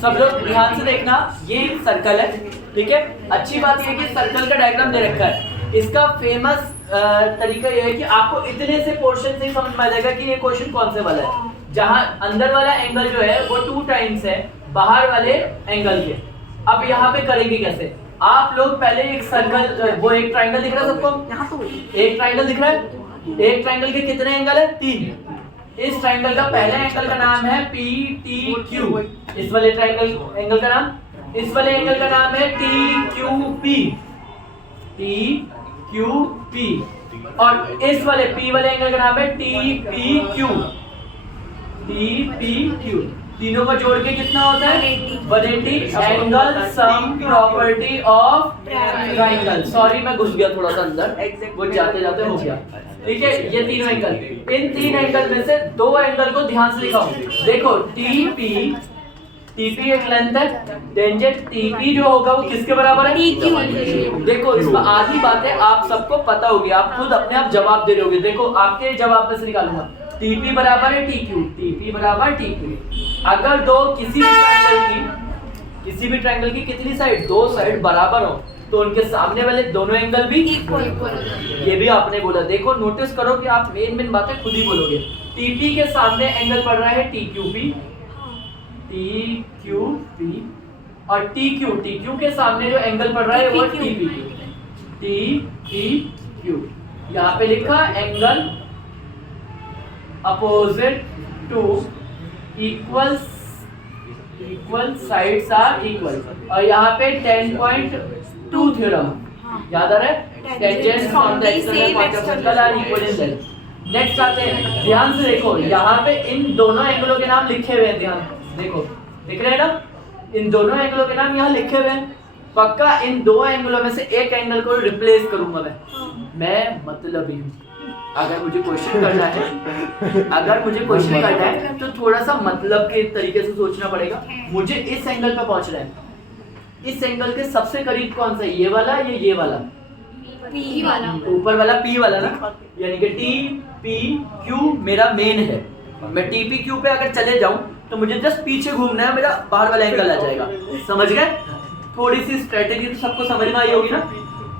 सब लोग ध्यान से देखना, ये सर्कल है, ठीक है। अच्छी बात ये है कि सर्कल का डायग्राम दे रखा है। इसका फेमस तरीका ये है कि आपको इतने से पोर्शन से ही समझ में आ जाएगा कि ये क्वेश्चन कौन से वाला है। जहां अंदर वाला एंगल जो है वो 2 टाइम्स है बाहर वाले एंगल के। अब यहाँ पे करेंगे कैसे, आप लोग पहले एक सर्कल, वो एक ट्राइंगल दिख रहा है सबको, यहाँ तो एक ट्राइंगल दिख रहा है। एक ट्राइंगल के कितने एंगल है? 3। इस ट्राइंगल का पहले एंगल का नाम है PTQ। इस वाले ट्राइंगल एंगल का नाम, इस वाले एंगल का नाम है TQP। TQP। और इस वाले P वाले एंगल का नाम है TPQ। TPQ। तीनों को जोड़ के कितना होता है? 180। Angle sum property of triangle. Sorry मैं घुस गया थोड़ा सा अंदर, वो जाते जाते हो गया, ठीक है। ये तीनों एंगल, इन 3 एंगल में से 2 एंगल को ध्यान से लिखा हूं। देखो TP एक लेंथ है, टेंजेंट TP जो होगा वो किसके बराबर है? देखो इसमें आधी बातें आप सबको पता होगी, आप खुद अपने आप जवाब दे रहे होगे। देखो आपके जवाब में से निकालूंगा, TP बराबर है TQ, TP बराबर TQ। अगर किसी भी ट्रायंगल की कितनी साइड? 2 साइड बराबर हो तो उनके सामने वाले दोनों एंगल भी इक्वल। ये भी आपने बोला। देखो नोटिस करो कि आप मेन बातें खुद ही बोलोगे। TP के सामने एंगल पड़ रहा है TQP और TQ के सामने जो एंगल पड़ रहा है वो TPQ। यहाँ पे लिखा angle opposite to equal sides are equal. और यहाँ पे 10.2 थ्योरम याद आ रहा है? Tangents from the external point of circle are equal in length. Next आते हैं, ध्यान से देखो, यहाँ पे इन दोनों एंगलों के नाम लिखे हुए हैं। ध्यान देखो, दिख रहे हैं ना? इन दोनों एंगलों के नाम यहाँ लिखे हुए हैं। पक्का इन 2 एंगलों में से एक एंगल को रिप्लेस करूंगा मैं मतलब ही हूँ। अगर मुझे क्वेश्चन करना है तो थोड़ा सा मतलब के तरीके से सोचना पड़ेगा। मुझे इस एंगल पे पहुंचना है, इस एंगल के सबसे करीब कौन सा है? ये वाला या ये वाला? P वाला, ऊपर वाला P वाला ना, यानी कि TPQ मेरा मेन है। मैं TPQ पे अगर चले जाऊं तो मुझे जस्ट पीछे घूमना है, मेरा बाहर वाला एंगल आ जाएगा। समझ गए? थोड़ी सी स्ट्रेटेजी तो सबको समझ में आई होगी ना?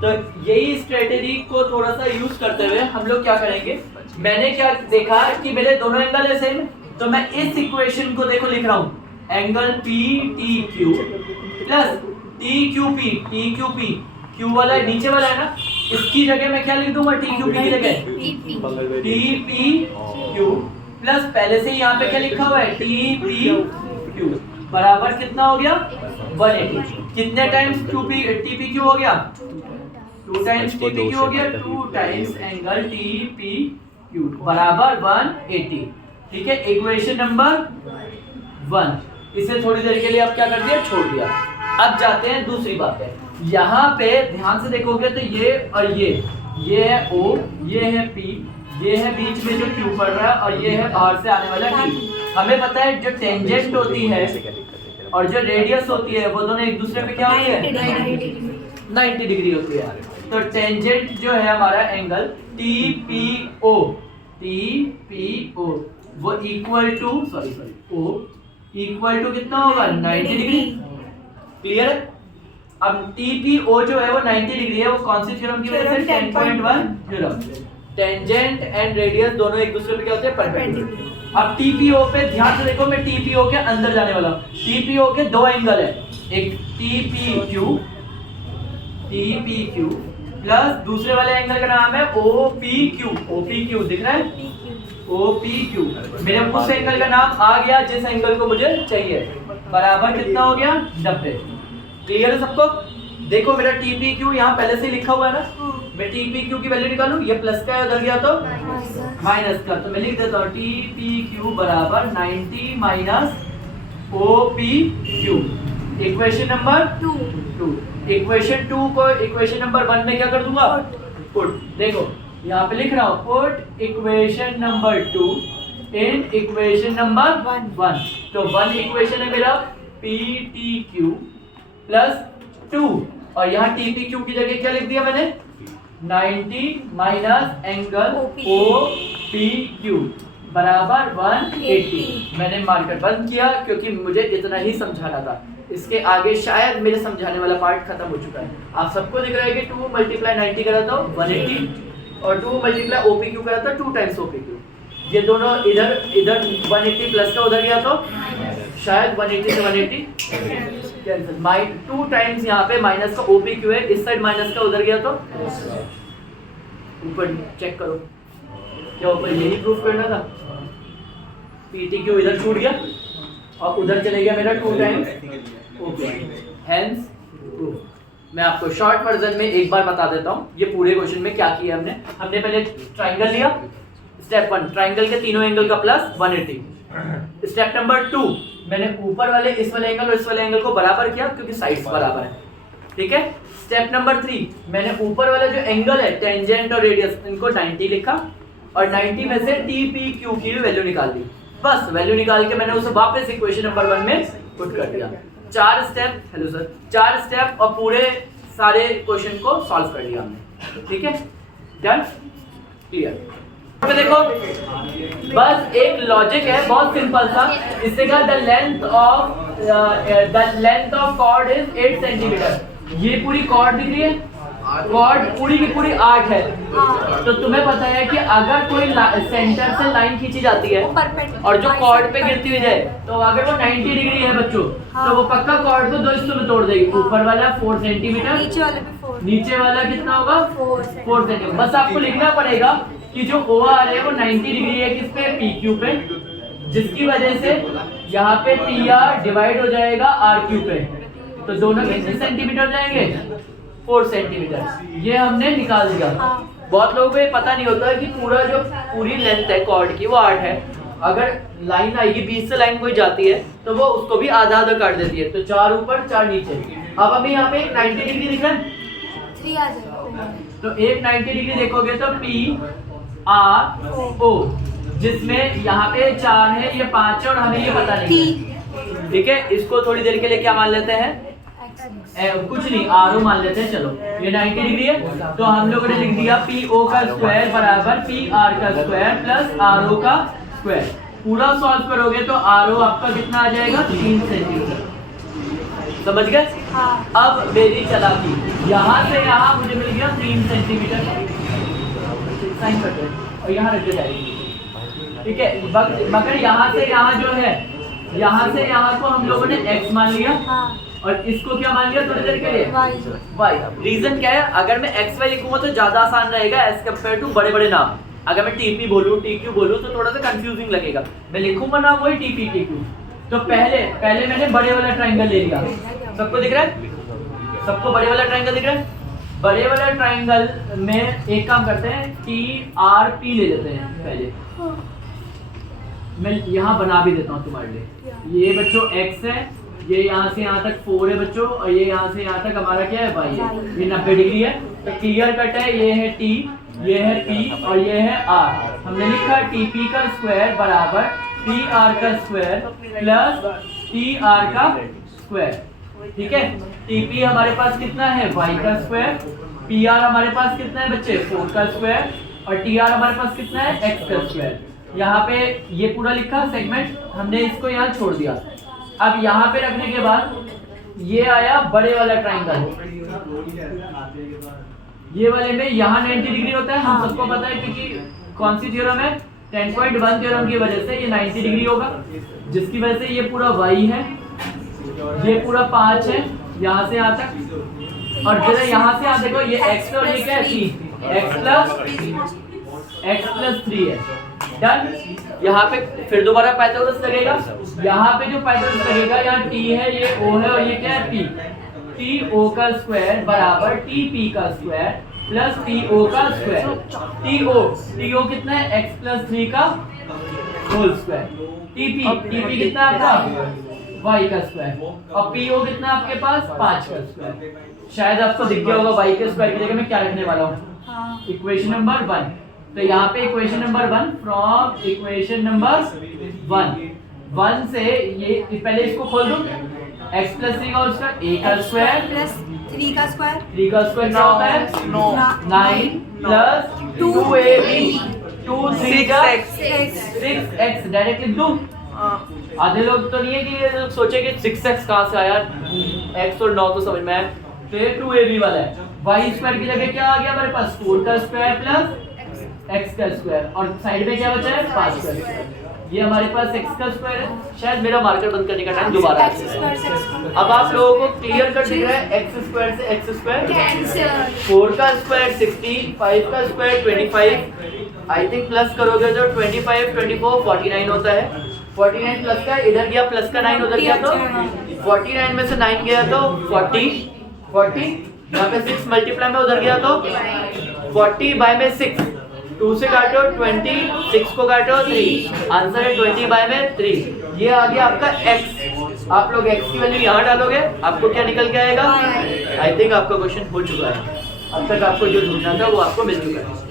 तो यही स्ट्रेटेजी को थोड़ा सा यूज करते हुए हम लोग क्या करेंगे, मैंने क्या देखा कि मेरे दोनों एंगल है सेम, तो मैं इस इक्वेशन को देखो लिख रहा हूं, angle PTQ plus TQP Q वाला नीचे वाला है ना, इसकी जगह मैं क्या लिख दूंगा? TQP की जगह TPQ प्लस पहले से यहाँ पे क्या लिखा हुआ है? TPQ बराबर कितना हो गया? 180। कितने टाइम्स TPQ हो गया? 2 टाइम्स TPQ हो गया, 2 टाइम्स एंगल TPQ बराबर 180। ठीक है, इक्वेशन नंबर 1। इसे थोड़ी देर के लिए आप क्या कर दिया? छोड़ दिया। अब जाते हैं दूसरी बात है। यहाँ पे ध्यान से देखोगे तो ये और ये है O, ये है P, ये है बीच में जो Q पड़ रहा है, और ये है बाहर से आने वाला T। हमें पता है जो टेंजेंट होती है और जो रेडियस होती है वो दोनों एक दूसरे पे क्या होती है? 90 डिग्री होती है। तो टेंजेंट जो है हमारा एंगल TPO वो equal to O equal to कितना होगा? 90 डिग्री। क्लियर है? अब TPO जो है वो 90 डिग्री है, वो कौन सी थ्योरम की वजह से? 10.1 थ्योरम। टेंजेंट एंड रेडियस दोनों एक दूसरे पे क्या होते हैं? परपेंडिकुलर। अब TPO पे ध्यान से देखो, मैं TPO के अंदर जाने वाला हूँ। TPO के 2 एंगल है, एक TPQ प्लस दूसरे वाले एंगल का नाम है OPQ दिख रहा है? OPQ। मेरे उस एंगल का नाम आ गया जिस एंगल को मुझे चाहिए, बराबर कितना हो गया? 90। क्लियर है सबको? देखो मेरा TPQ यहाँ पहले से लिखा हुआ है ना, मैं TPQ की वैल्यू निकालूं, ये प्लस का उधर गया तो माइनस का, तो मैं लिख देता हूँ TPQ बराबर 90 minus OPQ। Equation number 2। Equation 2 को इक्वेशन नंबर 1 में क्या कर दूंगा? पुट। देखो यहाँ पे लिख रहा हूँ, put equation number 2 in equation number 1। तो 1 इक्वेशन है मेरा PTQ प्लस 2, और यहाँ TPQ की जगह क्या लिख दिया मैंने? 90 माइनस एंगल OPQ। बराबर 180। मैंने मार्कर बंद किया क्योंकि मुझे इतना ही समझाना था, इसके आगे शायद मेरे समझाने वाला पार्ट खत्म हो चुका है। आप सबको दिख रहा है कि 2 × 90 करा था 180 और 2 × OPQ करा था 2 टाइम्स OPQ। ये दोनों इधर 180 प्लस का उधर गया तो शायद 180 से 180 कैंसिल। 2 टाइम्स यहाँ पे माइनस का OPQ है, इस साइड माइनस का उधर गया तो ऊपर चेक करो, क्या ऊपर यही प्रूफ करना था। PTQ इधर छूट गया और उधर चले गया मेरा 2 टाइम्स OPQ, हेंस प्रूफ। मैं आपको शॉर्ट वर्जन में एक बार बता देता हूँ ये पूरे क्वेश्चन में क्या किया हमने। हमने पहले ट्राइंगल लिया, स्टेप 1 ट्राइंगल के तीनों एंगल का प्लस 180। स्टेप नंबर 2 मैंने ऊपर वाले इस वाले एंगल और इस वाले एंगल को बराबर किया क्योंकि साइड्स बराबर है, ठीक है। स्टेप नंबर 3 मैंने ऊपर वाला जो एंगल है टेंजेंट और रेडियस इनको 90 लिखा और 90 में से TPQ की वैल्यू निकाल दी। बस वैल्यू निकाल के मैंने उसे वापस इक्वेशन नंबर 1 में पुट कर दिया। 4 स्टेप, हेलो सर, 4 स्टेप और पूरे सारे क्वेश्चन को सॉल्व कर लिया हमने, ठीक है। Done, clear. तो देखो बस एक लॉजिक है बहुत सिंपल सा, इससे कहा the length of chord is 8 centimetre. ये पूरी कॉर्ड दिख रही है, कॉर्ड पूरी की पूरी 8 है। तो तुम्हें पता है कि अगर कोई सेंटर से लाइन खींची जाती है और जो कॉर्ड पे गिरती हुई जाए तो अगर वो 90 डिग्री है बच्चों, तो वो पक्का कॉर्ड को 2 हिस्सों में तोड़ देगी। ऊपर वाला 4 सेंटीमीटर, नीचे वाला कितना होगा 4 सेंटीमीटर। बस आपको लिखना पड़ेगा कि जो OR है वो 90 डिग्री है किस पे, PQ पे, जिसकी वजह से यहाँ पे PR डिवाइड हो जाएगा RQ पे। तो दोनों कितने सेंटीमीटर जाएंगे, 4 सेंटीमीटर। ये हमने निकाल दिया। बहुत लोगों को ये पता नहीं होता है कि पूरी लेंथ है कॉर्ड की वो 8 है। अगर लाइन आएगी बीच से लाइन कोई जाती है तो वो उसको भी आधा आधा काट देती है, तो 4 ऊपर 4 नीचे। अब अभी यहाँ पे 90 डिग्री दिख रहा है, 3 आ जाएगा। तो एक 90 डिग्री देखोगे तो PRO, जिसमें यहाँ पे 4 है, ये 5 है और हमें ये पता नहीं है, ठीक है। इसको थोड़ी देर के लिए क्या मान लेते हैं, कुछ नहीं RO मान लेते हैं। चलो ये 90 डिग्री है तो हम लोगों ने लिख दिया PO का स्क्वायर बराबर PR का स्क्वायर प्लस RO का स्क्वायर। पूरा सॉल्व करोगे तो RO आपका कितना आ जाएगा, 3 सेंटीमीटर। समझ गए? अब मेरी चालाकी, यहाँ से यहाँ मुझे मिल गया 3 सेंटीमीटर, साइन कर दो और यहाँ रख जाएगी, ठीक है। मगर यहाँ से यहाँ जो है, यहाँ से यहाँ को हम लोगों ने x मान लिया और इसको क्या मान लिया थोड़ी देर के लिए, y। रीजन क्या है, अगर मैं xy लिखूंगा तो ज्यादा आसान रहेगा एज कम्पेयर टू बड़े बड़े नाम। अगर मैं TP बोलूँ TQ बोलूँ तो थोड़ा सा कंफ्यूजिंग लगेगा। मैं लिखूंगा ना वही TP TQ। तो पहले मैंने बड़े वाला ट्राइंगल ले लिया। सबको दिख रहा है, सबको बड़े वाला ट्राइंगल दिख रहा है। बड़े वाला ट्राइंगल में एक काम करते हैं, TRP ले लेते हैं पहले। मैं यहाँ बना भी देता हूँ तुम्हारे लिए। ये बच्चों x है, ये यहाँ से यहाँ तक 4 है बच्चों, और ये यहाँ से यहाँ तक हमारा क्या है, y है। ये 90 डिग्री है तो क्लियर कट है, ये है T, ये है P और ये है R। हमने लिखा TP का स्क्वायर बराबर PR का स्क्वायर प्लस TR का स्क्वायर, ठीक है। TP हमारे पास कितना है, y का स्क्वायर, PR हमारे पास कितना है बच्चे, 4 का स्क्वायर, और TR हमारे पास कितना है, x का स्क्वायर। यहाँ पे ये पूरा लिखा सेगमेंट, हमने इसको यहाँ छोड़ दिया। अब यहाँ पे रखने के बाद ये आया बड़े वाला ट्राइंगल, ये वाले में यहाँ 90 डिग्री होता है, हम सबको पता है क्योंकि कौन सी थ्योरम है, 10.1 थ्योरम की वजह से ये 90 डिग्री होगा, जिसकी वजह से ये पूरा y है, ये पूरा 5 है यहाँ से यहाँ तक, और जरा यहाँ से यहाँ देखो ये x और ये क्या है, 3 x प्लस 3 है। डन। यहाँ पे फिर दोबारा पाइथागोरस लगेगा, यहाँ पे जो पाइथागोरस लगेगा, यहाँ t है, ये o है और ये क्या है, p। TO का स्क्वायर बराबर TP का स्क्वायर प्लस PO का स्क्वायर। TO कितना है, x प्लस 3 का होल स्क्वायर। TP कितना है आपका, y का स्क्वायर, और PO कितना आपके पास, 5 का स्क्वायर। शायद आपको दिख गया होगा y के स्क्वायर की जगह मैं क्या रखने वाला हूँ, इक्वेशन नंबर 1। तो यहाँ पे equation number 1, from equation number 1 से ये पहले इसको खोल दो, x प्लस 3 का उसका a का स्क्वायर प्लस 3 का स्क्वायर, 3 का स्क्वायर क्या होता है, 9 प्लस 2ab 2 3 का 6 6x डायरेक्ट लिख दूं। आधे लोग तो नहीं है कि ये लोग सोचे कि 6x कहाँ से आया, x और 9 तो समझ में आया। फिर 2ab वाला है, y स्क्वायर की जगह क्या आ गया हमारे पास 4 का स्क्वायर प्लस x का स्क्वायर, और साइड में क्या बचा है 5 का स्क्वायर। ये हमारे पास x का स्क्वायर है। शायद मेरा मार्कर बंद करने का टाइम दोबारा आ जाए। अब आप लोगों को क्लियर कट दिख रहा है, x स्क्वायर से x स्क्वायर कैंसिल 4 का स्क्वायर 16, 5 का स्क्वायर 25, आई थिंक प्लस करोगे तो 25 24 49 होता है। 49 प्लस का इधर गया, प्लस का 9 उधर गया, तो 49 में से 9 गया तो 40 यहाँ पे 6 मल्टीप्लाई में उधर गया तो 40 बाय में 6, 2 से काटो 20, 6 को काटो 3, आंसर है 20 बाय में 3। ये आ गया आपका x। आप लोग x की वैल्यू यहाँ डालोगे, आपको क्या निकल के आएगा? आई थिंक आपका क्वेश्चन हो चुका है। अब तक आपको जो ढूंढना था वो आपको मिल चुका है।